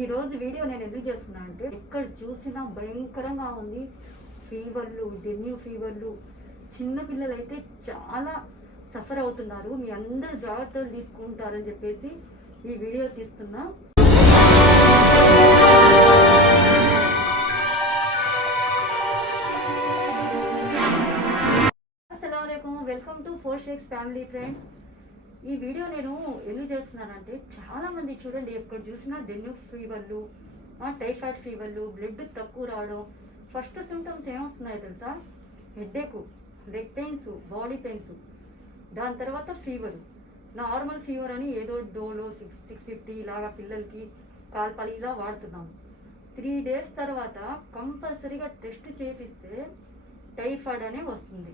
ఈ రోజు వీడియో నేను ఎందుకు చేస్తున్నా అంటే ఎక్కడ చూసినా భయంకరంగా ఉంది. ఫీవర్లు డెంగ్యూ ఫీవర్లు. చిన్న పిల్లలు అయితే చాలా సఫర్ అవుతున్నారు. మీ అందరు జాగ్రత్తలు తీసుకుంటారని చెప్పేసి ఈ వీడియో తీస్తున్నా. అస్సలం welcome to four shakes family friends ఈ వీడియో నేను ఎందుకు చేస్తున్నానంటే చాలా మంది చూడండి ఎక్కడ చూసినా డెంగ్యూ ఫీవర్లు టైఫాయిడ్ ఫీవర్లు బ్లడ్ తక్కువ రావడం. ఫస్ట్ సిమ్టమ్స్ ఏమొస్తున్నాయో తెలుసా? Headache leg pains body pains దాని తర్వాత ఫీవర్. నార్మల్ ఫీవర్ అని ఏదో డోలో సిక్స్ సిక్స్ ఫిఫ్టీ ఇలాగా పిల్లలకి కాల్పాలి ఇలా వాడుతున్నాము. త్రీ డేస్ తర్వాత కంపల్సరీగా టెస్ట్ చేపిస్తే టైఫాయిడ్ అనే వస్తుంది.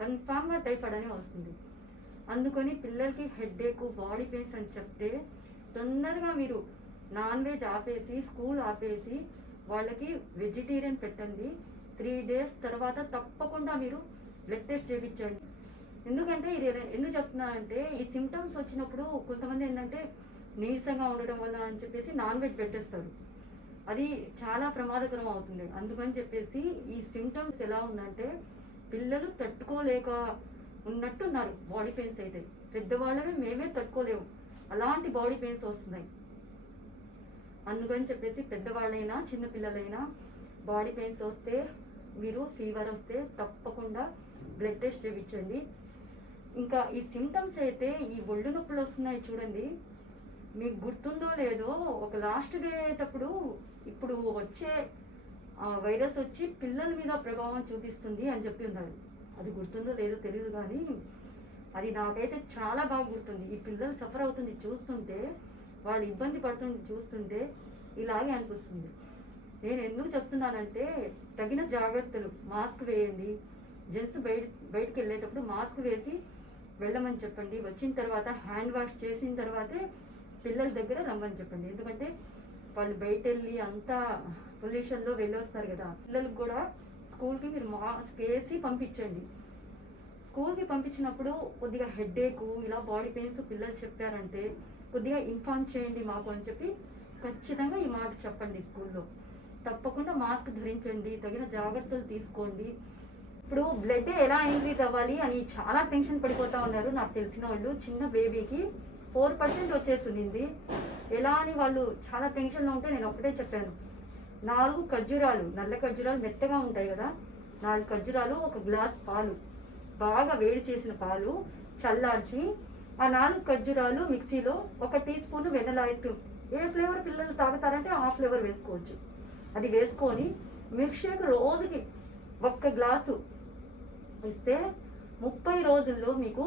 కన్ఫామ్గా టైఫాయిడ్ అనే వస్తుంది. అందుకని పిల్లలకి హెడ్ఏక్ బాడీ పెయిన్స్ అని చెప్తే తొందరగా మీరు నాన్ వెజ్ ఆపేసి స్కూల్ ఆపేసి వాళ్ళకి వెజిటేరియన్ పెట్టండి. త్రీ డేస్ తర్వాత తప్పకుండా మీరు బ్లడ్ టెస్ట్ చేయించండి. ఎందుకంటే ఇది ఎందుకు చెప్తున్నా అంటే ఈ సిమ్టమ్స్ వచ్చినప్పుడు కొంతమంది ఏంటంటే నీరసంగా ఉండడం వల్ల అని చెప్పేసి నాన్ వెజ్ పెట్టేస్తారు. అది చాలా ప్రమాదకరం అవుతుంది. అందుకని చెప్పేసి ఈ సిమ్టమ్స్ ఎలా ఉందంటే పిల్లలు తట్టుకోలేక ఉన్నట్టున్నారు. బాడీ పెయిన్స్ అయితే. పెద్దవాళ్ళమే మేమే తట్టుకోలేము అలాంటి బాడీ పెయిన్స్ వస్తున్నాయి. అందుకని చెప్పేసి పెద్దవాళ్ళైనా చిన్నపిల్లలైనా బాడీ పెయిన్స్ వస్తే మీరు ఫీవర్ వస్తే తప్పకుండా బ్లడ్ టెస్ట్ చేయించండి. ఇంకా ఈ సిమ్టమ్స్ అయితే ఈ ఒళ్ళు నొప్పులు వస్తున్నాయి చూడండి. మీకు గుర్తుందో లేదో ఒక లాస్ట్ డే అయ్యేటప్పుడు ఇప్పుడు వచ్చే వైరస్ వచ్చి పిల్లల మీద ప్రభావం చూపిస్తుంది అని చెప్పి ఉన్నారు. అది గుర్తుందో లేదో తెలియదు కానీ అది నాకైతే చాలా బాగా గుర్తుంది. ఈ పిల్లలు సఫర్ అవుతుంది చూస్తుంటే వాళ్ళు ఇబ్బంది పడుతుంది చూస్తుంటే ఇలాగే అనిపిస్తుంది. నేను ఎందుకు చెప్తున్నానంటే తగిన జాగ్రత్తలు మాస్క్ వేయండి. జెంట్స్ బయట బయటకు వెళ్ళేటప్పుడు మాస్క్ వేసి వెళ్ళమని చెప్పండి. వచ్చిన తర్వాత హ్యాండ్ వాష్ చేసిన తర్వాతే పిల్లల దగ్గర రమ్మని చెప్పండి. ఎందుకంటే వాళ్ళు బయట వెళ్ళి అంతా పొల్యూషన్లో వెళ్ళొస్తారు కదా. పిల్లలకు కూడా స్కూల్కి మీరు మాస్క్ వేసి పంపించండి. స్కూల్కి పంపించినప్పుడు కొద్దిగా హెడ్ఏక్ ఇలా బాడీ పెయిన్స్ పిల్లలు చెప్పారంటే కొద్దిగా ఇన్ఫార్మ్ చేయండి మాకు అని చెప్పి ఖచ్చితంగా ఈ మాట చెప్పండి స్కూల్లో. తప్పకుండా మాస్క్ ధరించండి తగిన జాగ్రత్తలు తీసుకోండి. ఇప్పుడు బ్లడ్ ఎలా ఇంక్రీజ్ అవ్వాలి అని చాలా టెన్షన్ పడిపోతూ ఉన్నారు నాకు తెలిసిన వాళ్ళు. చిన్న బేబీకి ఫోర్ పర్సెంట్ వచ్చేసింది ఎలా అని వాళ్ళు చాలా టెన్షన్లో ఉంటే నేను ఒకటే చెప్పాను. నాలుగు ఖర్జూరాలు నల్ల ఖర్జూరాలు మెత్తగా ఉంటాయి కదా? నాలుగు ఖర్జూరాలు ఒక గ్లాస్ పాలు. బాగా వేడి చేసిన పాలు చల్లార్చి ఆ నాలుగు ఖర్జూరాలు మిక్సీలో ఒక tea spoon vanilla ice cream. ఏ ఫ్లేవర్ పిల్లలు తాగుతారంటే ఆ ఫ్లేవర్ వేసుకోవచ్చు. అది వేసుకొని మిల్క్ షేక్ రోజుకి ఒక్క గ్లాసు ఇస్తే ముప్పై రోజుల్లో మీకు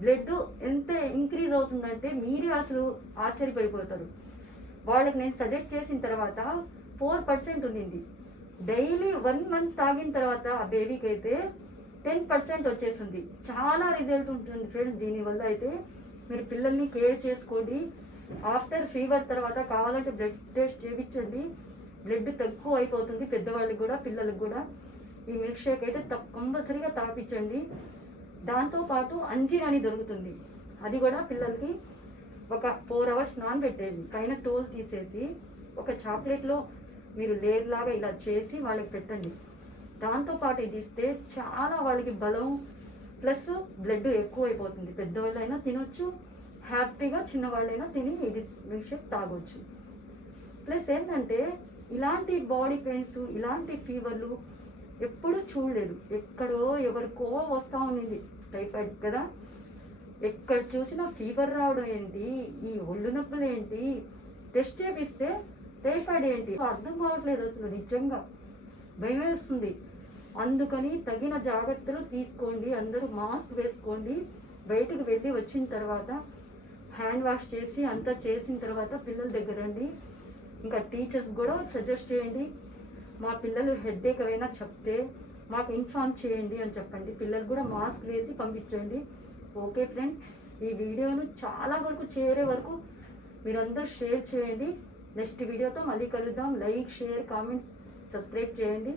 బ్లడ్ ఎంత ఇంక్రీజ్ అవుతుందంటే మీరే అసలు ఆశ్చర్యపడిపోతారు వాళ్ళకి నేను సజెస్ట్ చేసిన తర్వాత ఫోర్ పర్సెంట్ ఉండింది. డైలీ వన్ మంత్ తాగిన తర్వాత ఆ బేబీకి అయితే టెన్ పర్సెంట్ వచ్చేసింది. చాలా రిజల్ట్ ఉంటుంది ఫ్రెండ్స్ దీనివల్ల అయితే. మీరు పిల్లల్ని కేర్ చేసుకోండి. ఆఫ్టర్ ఫీవర్ తర్వాత కావాలంటే బ్లడ్ టెస్ట్ చేయించండి. బ్లడ్ తక్కువ అయిపోతుంది పెద్దవాళ్ళకి కూడా పిల్లలకు కూడా. ఈ మిల్క్ షేక్ అయితే తప్ప కంపల్సరీగా తాపించండి దాంతోపాటు అంజీర్ అని దొరుకుతుంది. అది కూడా పిల్లలకి ఒక ఫోర్ అవర్స్ నానబెట్టేది పైన తోలు తీసేసి ఒక చాక్లెట్లో మీరు లేయర్ ఇలా చేసి వాళ్ళకి పెట్టండి. దాంతోపాటు ఇది ఇస్తే చాలా వాళ్ళకి బలం ప్లస్ బ్లడ్ ఎక్కువ అయిపోతుంది పెద్దవాళ్ళైనా తినొచ్చు హ్యాపీగా చిన్నవాళ్ళైనా తిని ఇది మిల్క్ షేక్ తాగొచ్చు. ప్లస్ ఏంటంటే ఇలాంటి బాడీ పెయిన్స్ ఇలాంటి ఫీవర్లు ఎప్పుడూ చూడలేదు ఎక్కడో ఎవరికో వస్తూ ఉండింది టైఫాయిడ్ కదా. ఎక్కడ చూసినా ఫీవర్ రావడం ఏంటి? ఈ ఒళ్ళు నొప్పులు ఏంటి? టెస్ట్ చేపిస్తే టైఫాయిడ్ ఏంటి? అర్థం కావట్లేదు అసలు నిజంగా. భయం వేస్తుంది. అందుకని తగిన జాగ్రత్తలు తీసుకోండి. అందరూ మాస్క్ వేసుకోండి. బయటకు వెళ్ళి వచ్చిన తర్వాత హ్యాండ్ వాష్ చేసి అంతా చేసిన తర్వాత పిల్లల దగ్గర రండి. ఇంకా టీచర్స్ కూడా సజెస్ట్ చేయండి. మా పిల్లలు హెడ్ఏక్ అయినా చెప్తే మాకు ఇన్ఫార్మ్ చేయండి అని చెప్పండి. పిల్లలు కూడా మాస్క్ వేసి పంపించండి. ఓకే ఫ్రెండ్స్ ఈ వీడియోను చాలా వరకు చేరే వరకు మీరందరూ షేర్ చేయండి. నెక్స్ట్ వీడియోతో మళ్ళీ కలుద్దాం. లైక్ షేర్ కామెంట్స్ సబ్స్క్రైబ్ చేయండి.